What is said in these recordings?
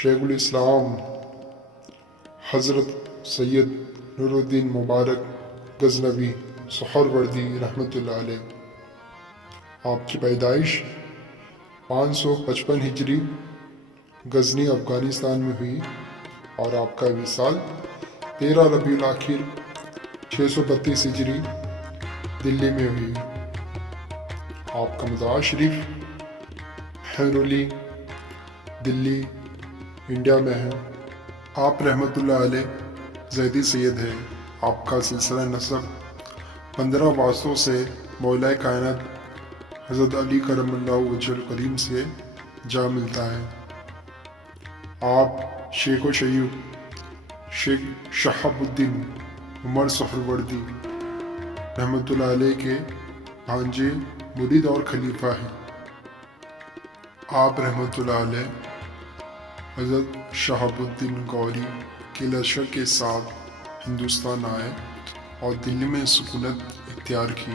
شیخ الاسلام حضرت سید نور الدین مبارک غزنوی سہروردی رحمۃ اللہ علیہ۔ آپ کی پیدائش 555 ہجری غزنی افغانستان میں ہوئی اور آپ کا وصال 13 ربیع الاخر 632 ہجری دلی میں ہوئی۔ آپ کا مزار شریف ہیرولی دلی انڈیا میں ہے۔ آپ رحمۃ اللہ علیہ زیدی سید ہیں۔ آپ کا سلسلہ نسب 15 واسطوں سے مولا کائنات حضرت علی کرم اللہ وجہ الکریم سے جا ملتا ہے۔ آپ شیخ و شیوخ شیخ شہاب الدین عمر سہروردی رحمۃ اللہ علیہ کے بھانجے مرید اور خلیفہ ہیں۔ آپ رحمۃ اللہ علیہ حضرت شہاب الدین غوری کے لشکر کے ساتھ ہندوستان آئے اور دلی میں سکونت اختیار کی۔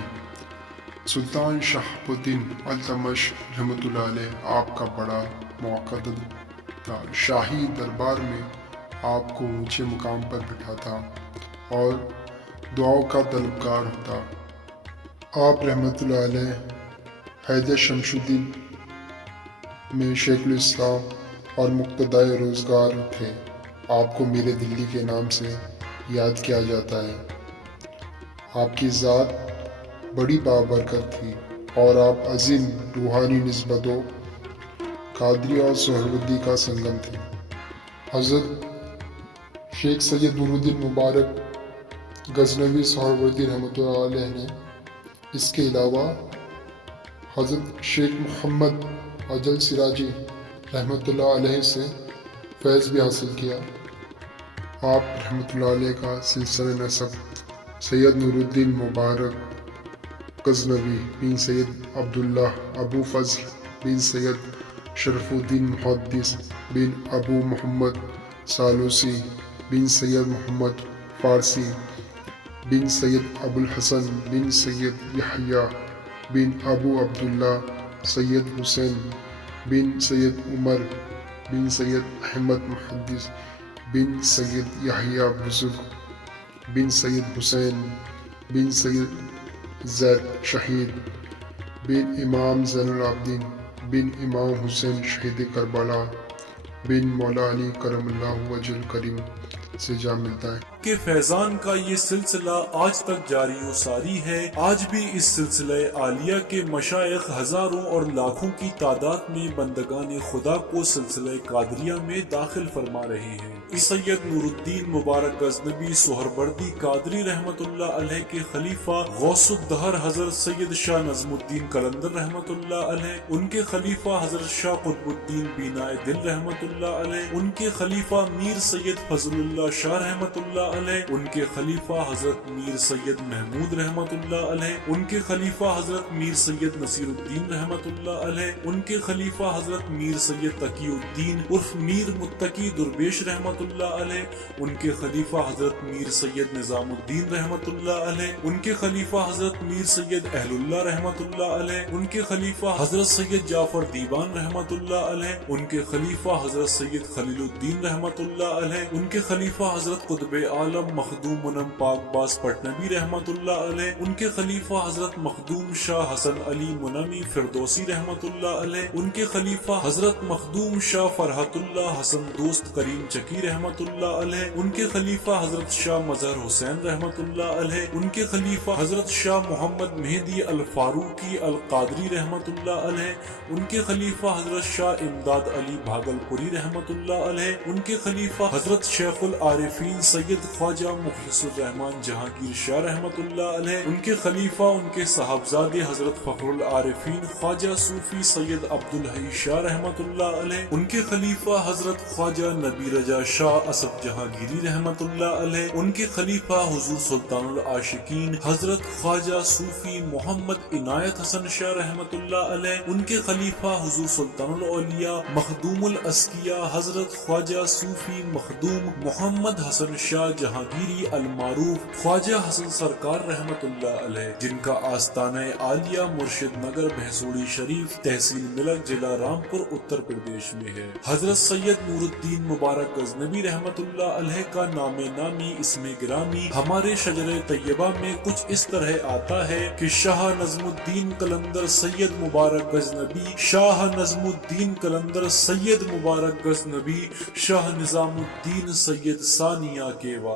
سلطان شہاب الدین التمش رحمۃ اللہ علیہ آپ کا بڑا معقدر تھا، شاہی دربار میں آپ کو اونچے مقام پر بٹھاتا اور دعاؤں کا طلبگار ہوتا۔ آپ رحمۃ اللہ علیہ حیدر شمس الدین میں شیخ الاسلام اور مقتدائے روزگار تھے۔ آپ کو میرے دلی کے نام سے یاد کیا جاتا ہے۔ آپ کی ذات بڑی بابرکت تھی اور آپ عظیم روحانی نسبتوں قادری اور سہروردی کا سنگم تھے۔ حضرت شیخ سید نور الدین مبارک غزنوی سہروردی رحمۃ اللہ علیہ نے اس کے علاوہ حضرت شیخ محمد اجل سراجی رحمۃ اللہ علیہ سے فیض بھی حاصل کیا۔ آپ رحمۃ اللہ علیہ کا سلسلہ نسب سید نور الدین مبارک غزنوی بن سید عبداللہ ابو فضل بن سید شرف الدین محدث بن ابو محمد سالوسی بن سید محمد فارسی بن سید ابو الحسن بن سید یحییٰ بن ابو عبداللہ سید حسین بن سید عمر بن سید احمد محدث بن سید یحییٰ بزرگ بن سید حسین بن سید زید شہید بن امام زین العابدین بن امام حسین شہید کربلا بن مولا علی کرم اللہ وجہ الکریم سے جا ملتا ہے۔ کہ فیضان کا یہ سلسلہ آج تک جاری و ساری ہے۔ آج بھی اس سلسلہ عالیہ کے مشائخ ہزاروں اور لاکھوں کی تعداد میں بندگان خدا کو سلسلہ قادریہ میں داخل فرما رہے ہیں۔ اس سید نور الدین مبارک غزنوی سہروردی قادری رحمت اللہ علیہ کے خلیفہ غوث الدہر حضرت سید شاہ نظم الدین قلندر رحمت اللہ علیہ، ان کے خلیفہ حضرت شاہ قطب الدین بینائے دل رحمت اللہ علیہ، ان کے خلیفہ میر سید فضل اللہ شاہ رحمت اللہ علیہ، ان کے خلیفہ حضرت میر سید محمود رحمت اللہ علیہ، ان کے خلیفہ حضرت میر سید نصیر الدین رحمت اللہ علیہ، ان کے خلیفہ حضرت میر سید تقی الدین عرف میر متقی درویش رحمت اللہ علیہ، ان کے خلیفہ حضرت میر سید نظام الدین رحمت اللہ علیہ، ان کے خلیفہ حضرت میر سید اہل اللہ رحمت اللہ علیہ، ان کے خلیفہ حضرت سید جعفر دیوان رحمت اللہ علیہ، ان کے خلیفہ حضرت سید خلیل الدین رحمت اللہ علیہ، ان کے خلیفہ حضرت قطب عالم مخدوم منم پاک باز پٹنوی رحمت اللہ علیہ، ان کے خلیفہ حضرت مخدوم شاہ حسن علی منمی فردوسی رحمت اللہ علیہ، ان کے خلیفہ حضرت مخدوم شاہ فرحت اللہ حسن دوست کریم چکی رحمت اللہ علیہ، ان کے خلیفہ حضرت شاہ مظہر حسین رحمت اللہ علیہ، ان کے خلیفہ حضرت شاہ محمد مہدی الفاروقی القادری رحمت اللہ علیہ، ان کے خلیفہ حضرت شاہ امداد علی بھاگل پوری رحمت اللہ علیہ، ان کے خلیفہ حضرت شیخ العارفین سید خواجہ مخلص الرحمن جہانگیر شاہ رحمت اللہ علیہ، ان کے خلیفہ ان کے صاحبزادے حضرت فخر العارفین خواجہ صوفی سید عبدالحی شاہ رحمت اللہ علیہ، ان کے خلیفہ حضرت خواجہ نبی رجا شاہ اسد جہانگیری رحمت اللہ علیہ، ان کے خلیفہ حضور سلطان العاشقین حضرت خواجہ صوفی محمد عنایت حسن شاہ رحمت اللہ علیہ، ان کے خلیفہ حضور سلطان الاولیاء مخدوم الاسکیاء حضرت خواجہ صوفی مخدوم محمد حسن شاہ جہانگیری المعروف خواجہ حسن سرکار رحمت اللہ علیہ، جن کا آستانہ عالیہ مرشد نگر بھینسوڑی شریف تحصیل ملک ضلع رامپور اتر پردیش میں ہے۔ حضرت سید نور الدین مبارک غزنوی رحمت اللہ علیہ کا نام نامی اسم گرامی ہمارے شجر طیبہ میں کچھ اس طرح آتا ہے کہ شاہ نظم الدین قلندر سید مبارک غزنوی، شاہ نظم الدین قلندر سید مبارک غزنوی، شاہ نظام الدین سید ثانیہ کے